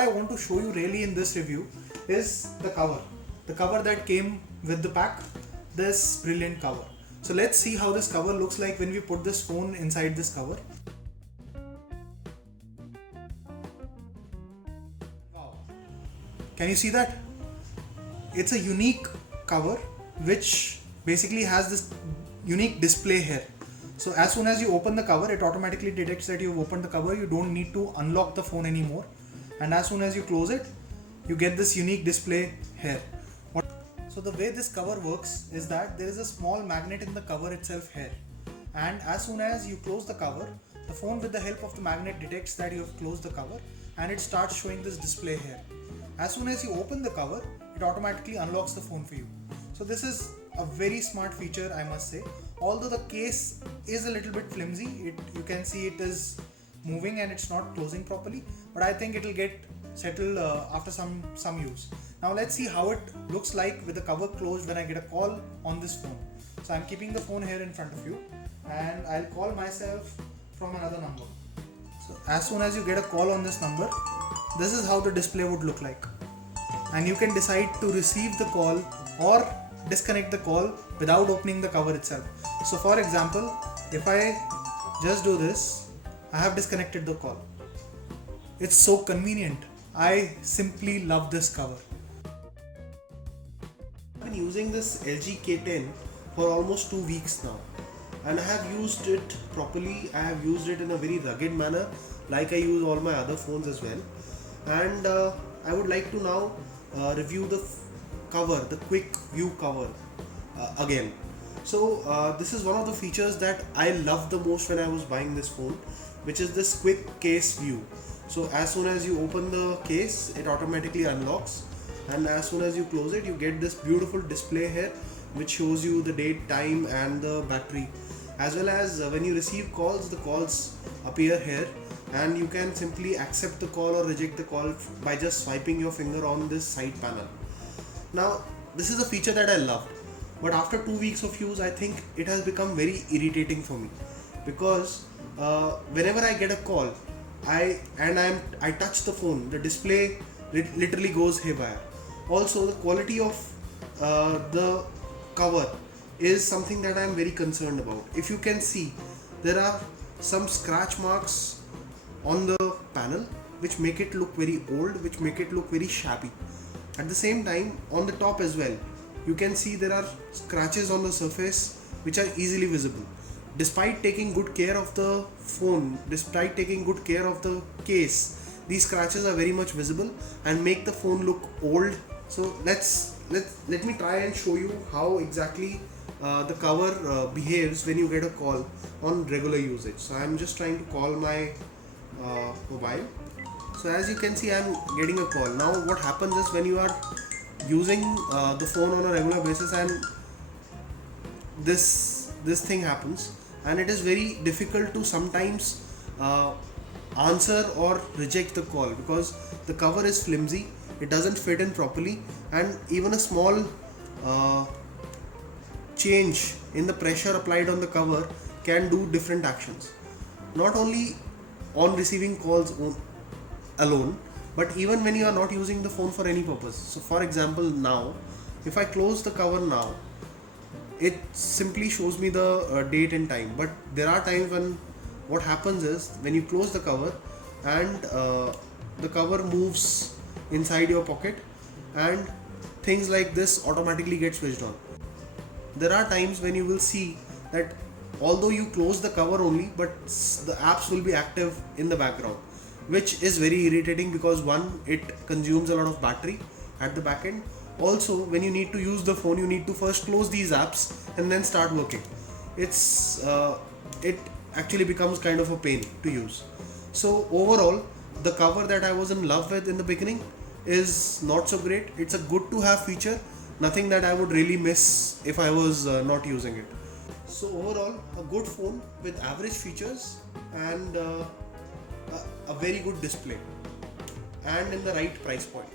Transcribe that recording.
what I want to show you really in this review is the cover that came with the pack, this brilliant cover. So let's see how this cover looks like when we put this phone inside this cover. Wow, can you see that? It's a unique cover which basically has this unique display here. So as soon as you open the cover, it automatically detects that you've opened the cover. You don't need to unlock the phone anymore, and as soon as you close it, you get this unique display here. So the way this cover works is that there is a small magnet in the cover itself here, and as soon as you close the cover, the phone with the help of the magnet detects that you have closed the cover and it starts showing this display here. As soon as you open the cover, it automatically unlocks the phone for you. So this is a very smart feature, I must say. Although the case is a little bit flimsy, you can see it is moving and it's not closing properly, but I think it will get settled after some use. Now let's see how it looks like with the cover closed when I get a call on this phone. So I'm keeping the phone here in front of you and I'll call myself from another number. So as soon as you get a call on this number, this is how the display would look like, and you can decide to receive the call or disconnect the call without opening the cover itself. So for example, if I just do this, I have disconnected the call. It's so convenient. I simply love this cover. I've been using this LG K10 for almost 2 weeks now, and I have used it properly. I have used it in a very rugged manner, like I use all my other phones as well. And I would like to now review the cover, the quick view cover again. So this is one of the features that I loved the most when I was buying this phone, which is this quick case view. So as soon as you open the case, it automatically unlocks, and as soon as you close it, you get this beautiful display here which shows you the date, time and the battery, as well as when you receive calls, the calls appear here, and you can simply accept the call or reject the call by just swiping your finger on this side panel. Now this is a feature that I loved, but after 2 weeks of use, I think it has become very irritating for me, because whenever I get a call, I touch the phone, the display literally goes haywire. Also, the quality of the cover is something that I am very concerned about. If you can see, there are some scratch marks on the panel which make it look very old, which make it look very shabby. At the same time, on the top as well, you can see there are scratches on the surface which are easily visible. Despite taking good care of the phone, despite taking good care of the case, these scratches are very much visible and make the phone look old. So let me try and show you how exactly the cover behaves when you get a call on regular usage. So I'm just trying to call my mobile. So as you can see, I'm getting a call. Now what happens is, when you are using the phone on a regular basis and this thing happens, and it is very difficult to sometimes answer or reject the call because the cover is flimsy, it doesn't fit in properly, and even a small change in the pressure applied on the cover can do different actions, not only on receiving calls alone, but even when you are not using the phone for any purpose. So for example, now if I close the cover now, it simply shows me the date and time, but there are times when what happens is, when you close the cover and the cover moves inside your pocket and things like this automatically get switched on. There are times when you will see that although you close the cover only, but the apps will be active in the background, which is very irritating because one, it consumes a lot of battery at the back end. Also, when you need to use the phone, you need to first close these apps and then start working. It actually becomes kind of a pain to use. So overall, the cover that I was in love with in the beginning is not so great. It's a good to have feature, nothing that I would really miss if I was not using it. So overall, a good phone with average features and a very good display, and in the right price point.